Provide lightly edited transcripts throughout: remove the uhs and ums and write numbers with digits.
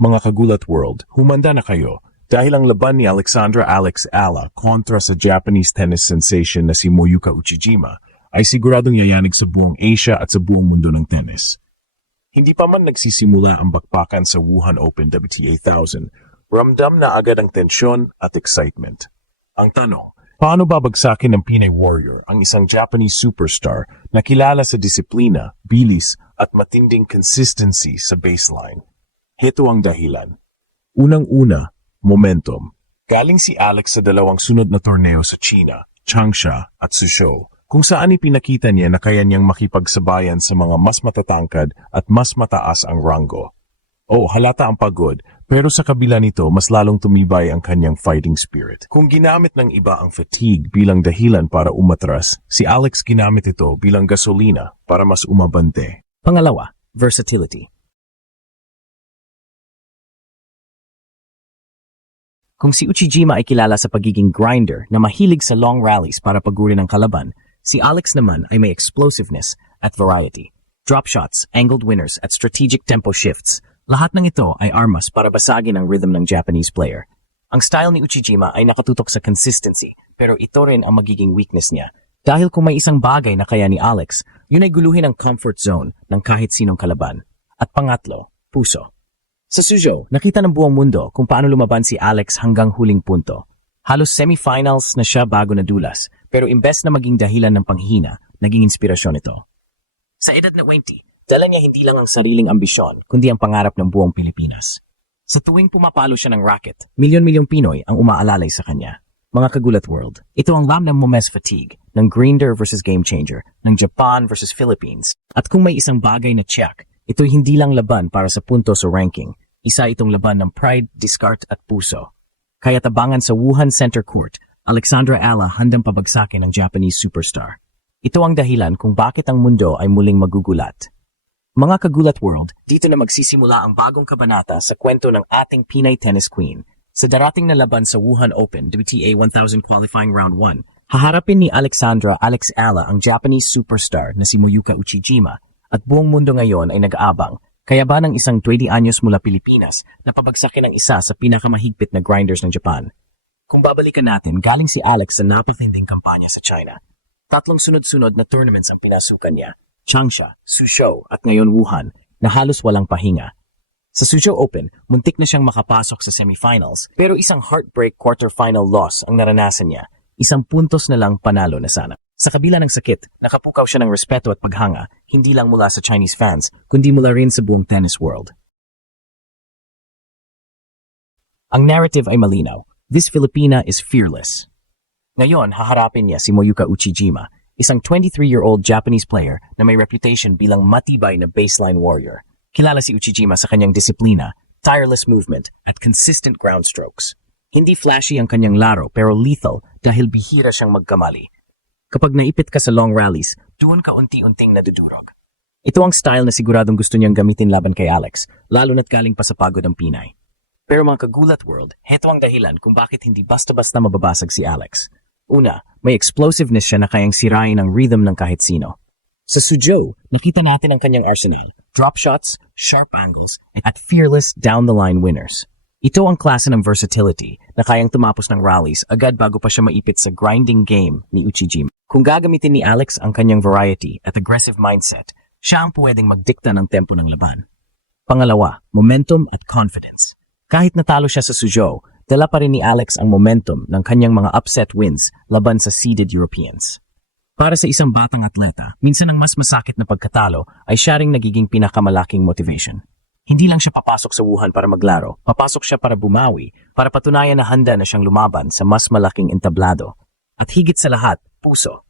Mga kagulat world, humanda na kayo dahil ang laban ni Alexandra Alex Ala kontra sa Japanese tennis sensation na si Moyuka Uchijima ay siguradong yayanig sa buong Asia at sa buong mundo ng tennis. Hindi pa man nagsisimula ang bakbakan sa Wuhan Open WTA 1000, ramdam na agad ang tensyon at excitement. Ang tanong, paano babagsakin ng Pinay Warrior ang isang Japanese superstar na kilala sa disiplina, bilis at matinding consistency sa baseline? Heto ang dahilan. Unang-una, momentum. Galing si Alex sa dalawang sunod na torneo sa China, Changsha at Suzhou, kung saan ipinakita niya na kaya niyang makipagsabayan sa mga mas matatangkad at mas mataas ang ranggo. Halata ang pagod, pero sa kabila nito, mas lalong tumibay ang kanyang fighting spirit. Kung ginamit ng iba ang fatigue bilang dahilan para umatras, si Alex ginamit ito bilang gasolina para mas umabante. Pangalawa, versatility. Kung si Uchijima ay kilala sa pagiging grinder na mahilig sa long rallies para pagurin ang kalaban, si Alex naman ay may explosiveness at variety. Drop shots, angled winners at strategic tempo shifts, lahat ng ito ay armas para basagin ang rhythm ng Japanese player. Ang style ni Uchijima ay nakatutok sa consistency, pero ito rin ang magiging weakness niya. Dahil kung may isang bagay na kaya ni Alex, yun ay guluhin ang comfort zone ng kahit sinong kalaban. At pangatlo, puso. Sa Suzhou, nakita ng buong mundo kung paano lumaban si Alex hanggang huling punto. Halos semifinals na siya bago nadulas, pero imbes na maging dahilan ng panghina, naging inspirasyon ito. Sa edad na 20, dala niya hindi lang ang sariling ambisyon, kundi ang pangarap ng buong Pilipinas. Sa tuwing pumapalo siya ng racket, milyon-milyong Pinoy ang umaalalay sa kanya. Mga kagulat world, ito ang lam ng Momes fatigue, ng grinder versus game changer, ng Japan versus Philippines. At kung may isang bagay na check, ito'y hindi lang laban para sa puntos o ranking. Isa itong laban ng pride, discard at puso. Kaya tabangan sa Wuhan Center Court, Alexandra Ala handang pabagsakin ng Japanese superstar. Ito ang dahilan kung bakit ang mundo ay muling magugulat. Mga kagulat world, dito na magsisimula ang bagong kabanata sa kwento ng ating Pinay Tennis Queen. Sa darating na laban sa Wuhan Open WTA 1000 Qualifying Round 1, haharapin ni Alexandra Alex Ala ang Japanese superstar na si Moyuka Uchijima. At buong mundo ngayon ay nag-aabang, kaya ba ng isang 20 anyos mula Pilipinas na pabagsakin ang isa sa pinakamahigpit na grinders ng Japan? Kung babalikan natin, galing si Alex sa napakatinding kampanya sa China. 3 sunod-sunod na tournaments ang pinasukan niya, Changsha, Suzhou at ngayon Wuhan, na halos walang pahinga. Sa Suzhou Open, muntik na siyang makapasok sa semifinals, pero isang heartbreak quarterfinal loss ang naranasan niya, 1 puntos na lang panalo na sana. Sa kabila ng sakit, nakapukaw siya ng respeto at paghanga, hindi lang mula sa Chinese fans, kundi mula rin sa buong tennis world. Ang narrative ay malinaw. This Filipina is fearless. Ngayon, haharapin niya si Moyuka Uchijima, isang 23-year-old Japanese player na may reputation bilang matibay na baseline warrior. Kilala si Uchijima sa kanyang disiplina, tireless movement, at consistent ground strokes. Hindi flashy ang kanyang laro pero lethal dahil bihira siyang magkamali. Kapag naipit ka sa long rallies, doon ka unti-unting nadudurog. Ito ang style na siguradong gusto niyang gamitin laban kay Alex, lalo na't galing pa sa pagod ang Pinay. Pero mga kagulat world, heto ang dahilan kung bakit hindi basta-basta mababasag si Alex. Una, may explosiveness siya na kayang sirain ang rhythm ng kahit sino. Sa Suzhou, nakita natin ang kanyang arsenal, drop shots, sharp angles, at fearless down-the-line winners. Ito ang klase ng versatility na kayang tumapos ng rallies agad bago pa siya maipit sa grinding game ni Uchijima. Kung gagamitin ni Alex ang kanyang variety at aggressive mindset, siya ang pwedeng magdikta ng tempo ng laban. Pangalawa, momentum at confidence. Kahit natalo siya sa Suzhou, dala pa rin ni Alex ang momentum ng kanyang mga upset wins laban sa seeded Europeans. Para sa isang batang atleta, minsan ang mas masakit na pagkatalo ay siya ring nagiging pinakamalaking motivation. Hindi lang siya papasok sa Wuhan para maglaro, papasok siya para bumawi, para patunayan na handa na siyang lumaban sa mas malaking entablado. At higit sa lahat, puso.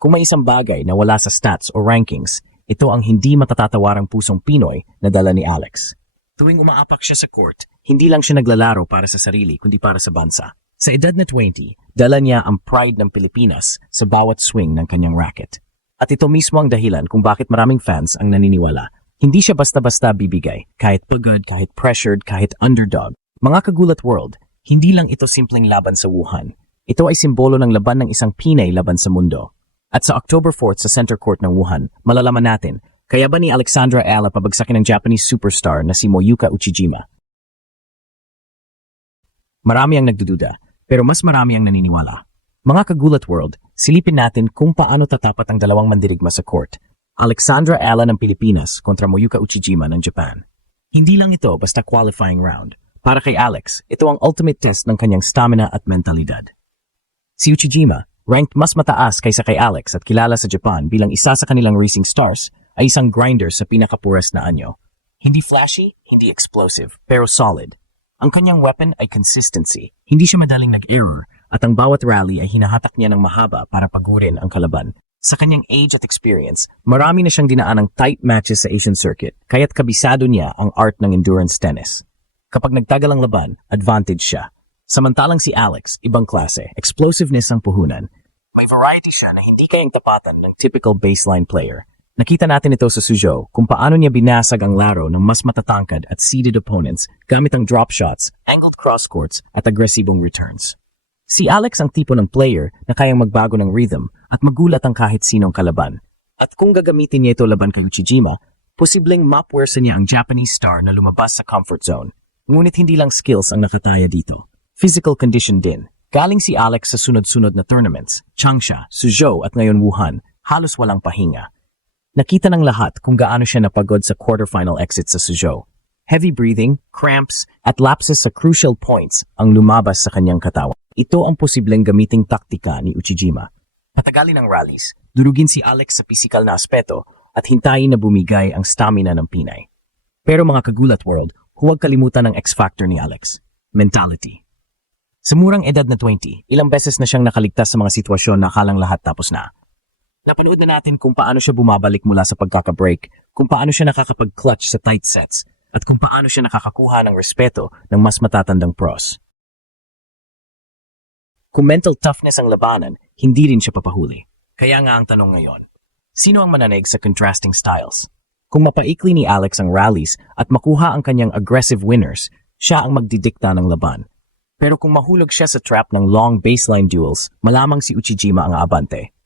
Kung may isang bagay na wala sa stats o rankings, ito ang hindi matatatawarang pusong Pinoy na dala ni Alex. Tuwing umaapak siya sa court, hindi lang siya naglalaro para sa sarili kundi para sa bansa. Sa edad na 20, dala niya ang pride ng Pilipinas sa bawat swing ng kanyang racket. At ito mismo ang dahilan kung bakit maraming fans ang naniniwala. Hindi siya basta-basta bibigay, kahit pagod, kahit pressured, kahit underdog. Mga kagulat world, hindi lang ito simpleng laban sa Wuhan. Ito ay simbolo ng laban ng isang Pinay laban sa mundo. At sa October 4 sa Center Court ng Wuhan, malalaman natin, kaya ba ni Alexandra Ala pabagsakin ng Japanese superstar na si Moyuka Uchijima? Marami ang nagdududa, pero mas marami ang naniniwala. Mga kagulat world, silipin natin kung paano tatapat ang dalawang mandirigma sa court. Alexandra Ala ng Pilipinas kontra Moyuka Uchijima ng Japan. Hindi lang ito basta qualifying round. Para kay Alex, ito ang ultimate test ng kanyang stamina at mentalidad. Si Uchijima, ranked mas mataas kaysa kay Alex at kilala sa Japan bilang isa sa kanilang racing stars, ay isang grinder sa pinakapuras na anyo. Hindi flashy, hindi explosive, pero solid. Ang kanyang weapon ay consistency. Hindi siya madaling nag-error at ang bawat rally ay hinahatak niya ng mahaba para pagurin ang kalaban. Sa kanyang age at experience, marami na siyang dinaan ng tight matches sa Asian circuit, kaya't kabisado niya ang art ng endurance tennis. Kapag nagtagal ang laban, advantage siya. Samantalang si Alex, ibang klase, explosiveness ang puhunan. May variety siya na hindi kayang tapatan ng typical baseline player. Nakita natin ito sa Suzhou kung paano niya binasag ang laro ng mas matatangkad at seeded opponents gamit ang drop shots, angled cross courts at agresibong returns. Si Alex ang tipo ng player na kayang magbago ng rhythm at magulat ang kahit sinong kalaban. At kung gagamitin niya ito laban kay Uchijima, posibleng mapwersa niya ang Japanese star na lumabas sa comfort zone. Ngunit hindi lang skills ang nakataya dito. Physical condition din. Galing si Alex sa sunod-sunod na tournaments, Changsha, Suzhou at ngayon Wuhan, halos walang pahinga. Nakita ng lahat kung gaano siya napagod sa quarterfinal exit sa Suzhou. Heavy breathing, cramps, at lapses sa crucial points ang lumabas sa kanyang katawan. Ito ang posibleng gamiting taktika ni Uchijima. Patagalin ang rallies, durugin si Alex sa pisikal na aspeto at hintayin na bumigay ang stamina ng Pinay. Pero mga kagulat world, huwag kalimutan ang X-factor ni Alex, mentality. Sa murang edad na 20, ilang beses na siyang nakaligtas sa mga sitwasyon na akalang lahat tapos na. Napanood na natin kung paano siya bumabalik mula sa pagkaka-break, kung paano siya nakakapag-clutch sa tight sets, at kung paano siya nakakakuha ng respeto ng mas matatandang pros. Kung mental toughness ang labanan, hindi rin siya papahuli. Kaya nga ang tanong ngayon, sino ang mananig sa contrasting styles? Kung mapaikli ni Alex ang rallies at makuha ang kanyang aggressive winners, siya ang magdidikta ng laban. Pero kung mahulog siya sa trap ng long baseline duels, malamang si Uchijima ang aabante.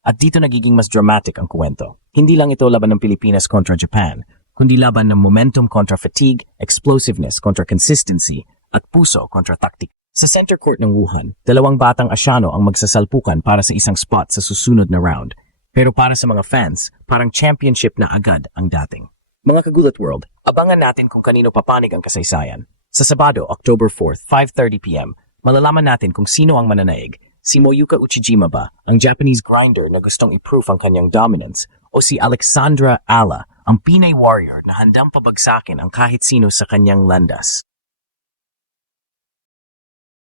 At dito nagiging mas dramatic ang kwento. Hindi lang ito laban ng Pilipinas kontra Japan, kundi laban ng momentum kontra fatigue, explosiveness kontra consistency, at puso kontra tactic. Sa center court ng Wuhan, dalawang batang Asyano ang magsasalpukan para sa isang spot sa susunod na round. Pero para sa mga fans, parang championship na agad ang dating. Mga kagulat world, abangan natin kung kanino papanig ang kasaysayan. Sa Sabado, October 4th, 5:30 p.m., malalaman natin kung sino ang mananaig. Si Moyuka Uchijima ba, ang Japanese grinder na gustong i-proof ang kanyang dominance, o si Alexandra Ala, ang Pinay warrior na handang pabagsakin ang kahit sino sa kanyang landas.